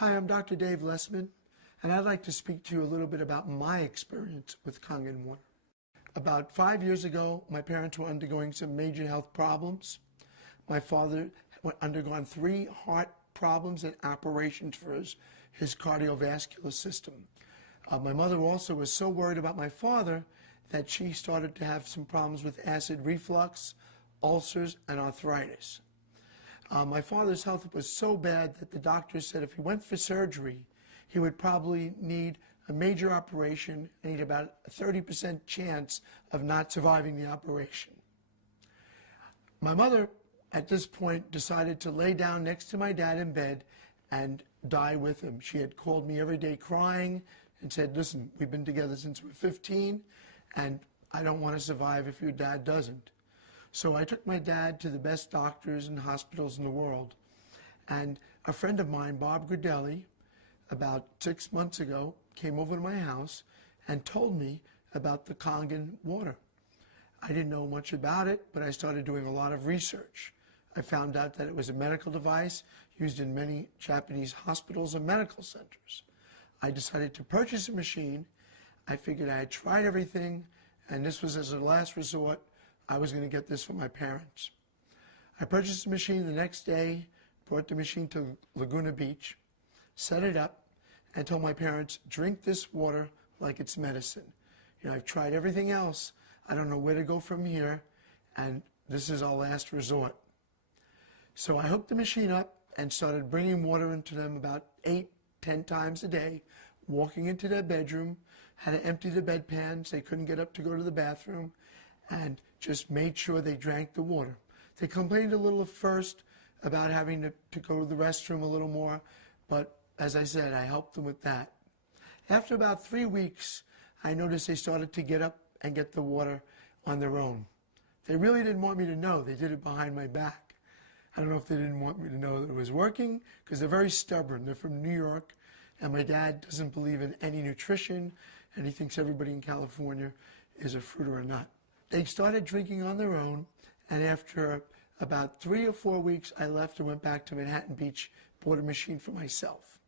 Hi, I'm Dr. Dave Lesman, and I'd like to speak to you a little bit about my experience with Kangen water. About 5 years ago, my parents were undergoing some major health problems. My father had undergone 3 heart problems and operations for his cardiovascular system. My mother also was so worried about my father that she started to have some problems with acid reflux, ulcers, and arthritis. My father's health was so bad that the doctors said if he went for surgery, he would probably need a major operation and he'd about a 30% chance of not surviving the operation. My mother, at this point, decided to lay down next to my dad in bed and die with him. She had called me every day crying and said, listen, we've been together since we're 15, and I don't want to survive if your dad doesn't. So I took my dad to the best doctors and hospitals in the world. And a friend of mine, Bob Gridelli, about 6 months ago, came over to my house and told me about the Kangen water. I didn't know much about it, but I started doing a lot of research. I found out that it was a medical device used in many Japanese hospitals and medical centers. I decided to purchase a machine. I figured I had tried everything, and this was as a last resort. I was going to get this for my parents. I purchased the machine the next day, brought the machine to Laguna Beach, set it up, and told my parents, drink this water like it's medicine. You know, I've tried everything else. I don't know where to go from here, and this is our last resort. So I hooked the machine up and started bringing water into them about 8-10 times a day, walking into their bedroom, had to empty the bedpans. They couldn't get up to go to the bathroom, and just made sure they drank the water. They complained a little at first about having to go to the restroom a little more, but as I said, I helped them with that. After about 3 weeks, I noticed they started to get up and get the water on their own. They really didn't want me to know. They did it behind my back. I don't know if they didn't want me to know that it was working, because they're very stubborn. They're from New York, and my dad doesn't believe in any nutrition, and he thinks everybody in California is a fruit or a nut. They started drinking on their own, and after about 3 or 4 weeks, I left and went back to Manhattan Beach, bought a machine for myself.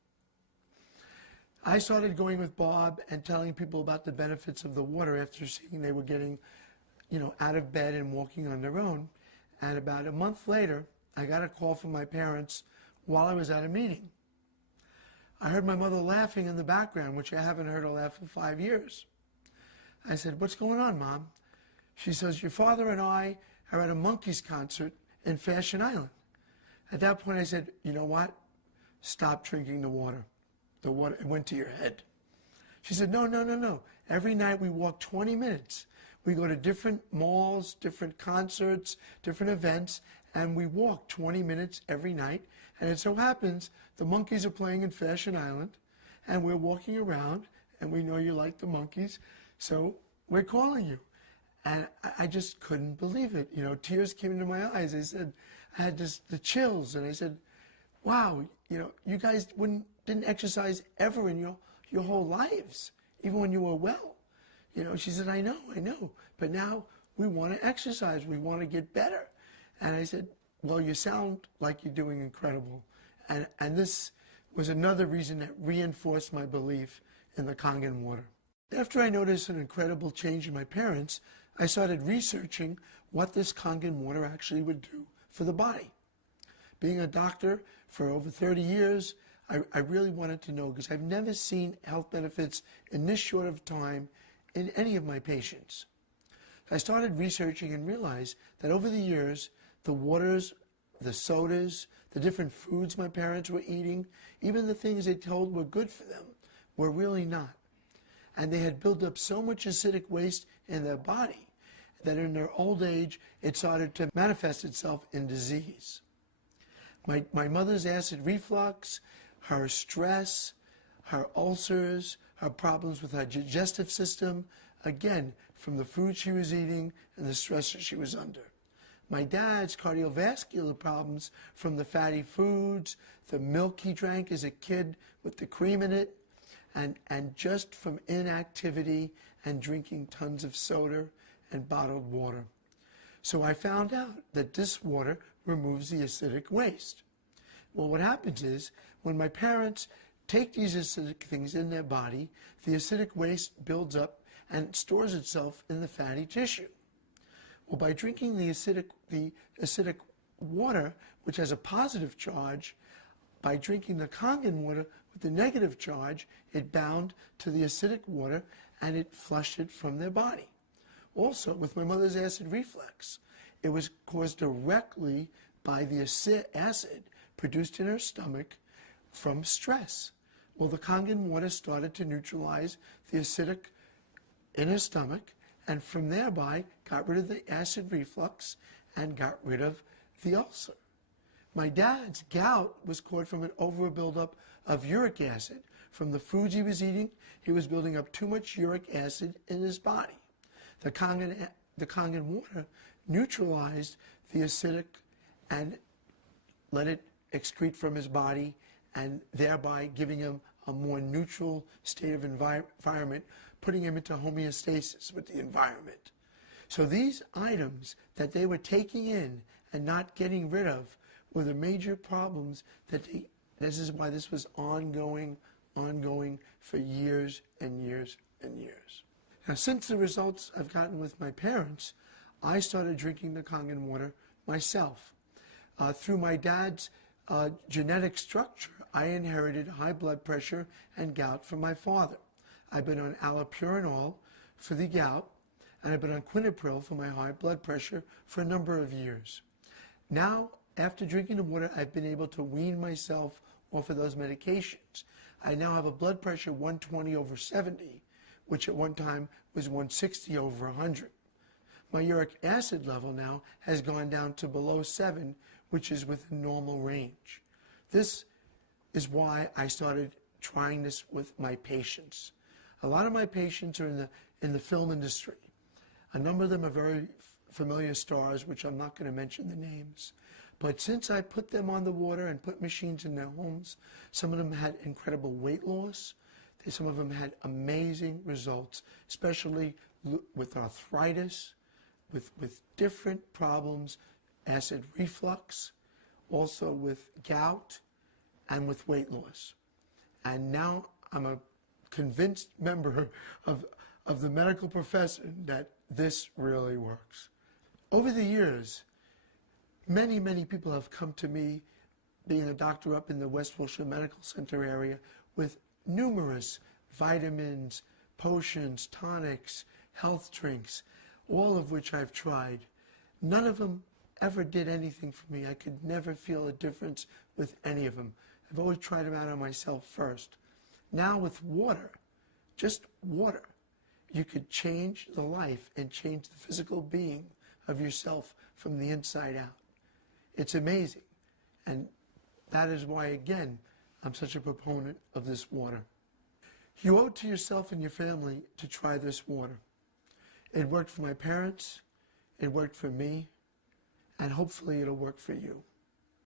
I started going with Bob and telling people about the benefits of the water after seeing they were getting, out of bed and walking on their own. And about a month later, I got a call from my parents while I was at a meeting. I heard my mother laughing in the background, which I haven't heard her laugh in 5 years. I said, "What's going on, Mom?" She says, "Your father and I are at a Monkees concert in Fashion Island." At that point, I said, "You know what? Stop drinking the water. The water, it went to your head." She said, No. Every night we walk 20 minutes. We go to different malls, different concerts, different events, and we walk 20 minutes every night. And it so happens the Monkees are playing in Fashion Island, and we're walking around, and we know you like the Monkees, so we're calling you." And I just couldn't believe it. Tears came into my eyes. I said, I had the chills, and I said, wow, you guys didn't exercise ever in your whole lives, even when you were well. She said, I know, but now we want to exercise. We want to get better. And I said, well, you sound like you're doing incredible. And this was another reason that reinforced my belief in the Kangen water. After I noticed an incredible change in my parents, I started researching what this Kangen water actually would do for the body. Being a doctor for over 30 years, I really wanted to know, because I've never seen health benefits in this short of time in any of my patients. I started researching and realized that over the years, the waters, the sodas, the different foods my parents were eating, even the things they told were good for them, were really not. And they had built up so much acidic waste in their body that in their old age, it started to manifest itself in disease. My mother's acid reflux, her stress, her ulcers, her problems with her digestive system, again, from the food she was eating and the stress that she was under. My dad's cardiovascular problems from the fatty foods, the milk he drank as a kid with the cream in it, and just from inactivity and drinking tons of soda and bottled water. So I found out that this water removes the acidic waste. Well, what happens is, When my parents take these acidic things in their body, the acidic waste builds up and stores itself in the fatty tissue. Well, by drinking the acidic water, which has a positive charge, by drinking the Kangen water with the negative charge, it bound to the acidic water and it flushed it from their body. Also, with my mother's acid reflux, it was caused directly by the acid produced in her stomach from stress. Well, the Kangen water started to neutralize the acidic in her stomach, and from thereby got rid of the acid reflux and got rid of the ulcer. My dad's gout was caused from an over buildup of uric acid. From the foods he was eating, he was building up too much uric acid in his body. The Kangen water neutralized the acidic and let it excrete from his body, and thereby giving him a more neutral state of environment, putting him into homeostasis with the environment. So these items that they were taking in and not getting rid of were the major problems that this is why this was ongoing for years and years and years. Now, since the results I've gotten with my parents, I started drinking the Kangen water myself. Through my dad's genetic structure, I inherited high blood pressure and gout from my father. I've been on allopurinol for the gout, and I've been on quinapril for my high blood pressure for a number of years. Now, after drinking the water, I've been able to wean myself off of those medications. I now have a blood pressure 120/70, which at one time was 160/100. My uric acid level now has gone down to below 7, which is within normal range. This is why I started trying this with my patients. A lot of my patients are in the film industry. A number of them are very familiar stars, which I'm not going to mention the names. But since I put them on the water and put machines in their homes, some of them had incredible weight loss. Some of them had amazing results, especially with arthritis, with different problems, acid reflux, also with gout, and with weight loss. And now I'm a convinced member of the medical profession that this really works. Over the years, many, many people have come to me, being a doctor up in the West Wilshire Medical Center area, with numerous vitamins, potions, tonics, health drinks, all of which I've tried. None of them ever did anything for me. I could never feel a difference with any of them. I've always tried them out on myself first. Now with water, just water, you could change the life and change the physical being of yourself from the inside out. It's amazing. And that is why, again, I'm such a proponent of this water. You owe it to yourself and your family to try this water. It worked for my parents, it worked for me, and hopefully it'll work for you.